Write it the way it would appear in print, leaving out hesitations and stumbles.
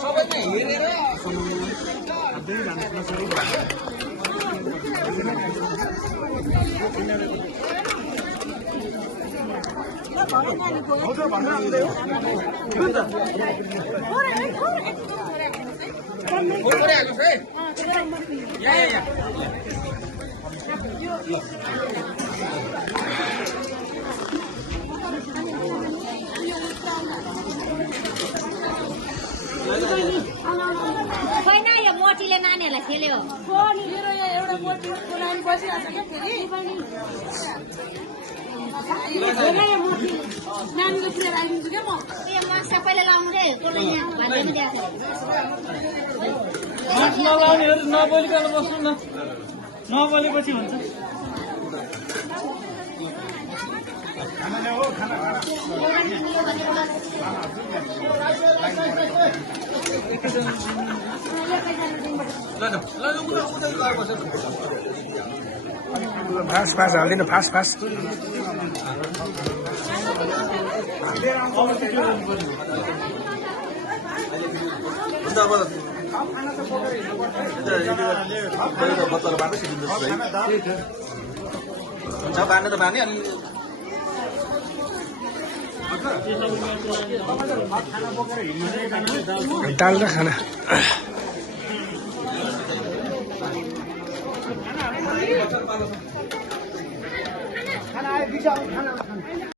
सबैले हेरेर होइन यो मोटीले नानीहरूलाई खेल्यो एउटा मोटीको नानी बसिरहेको छ नानीको पुऱ्याएर आइदिन्छु क्या म सबैले लाउनु रे नलाउनेहरू नबोलिकन बस्नु न नबोलेपछि हुन्छ फास्ट फास्ट हालिदिनु फास्ट फास्ट बच्चालाई सिकिँदैछ हुन्छ बाँध्नु त बाँध्ने अनि दाल र खाना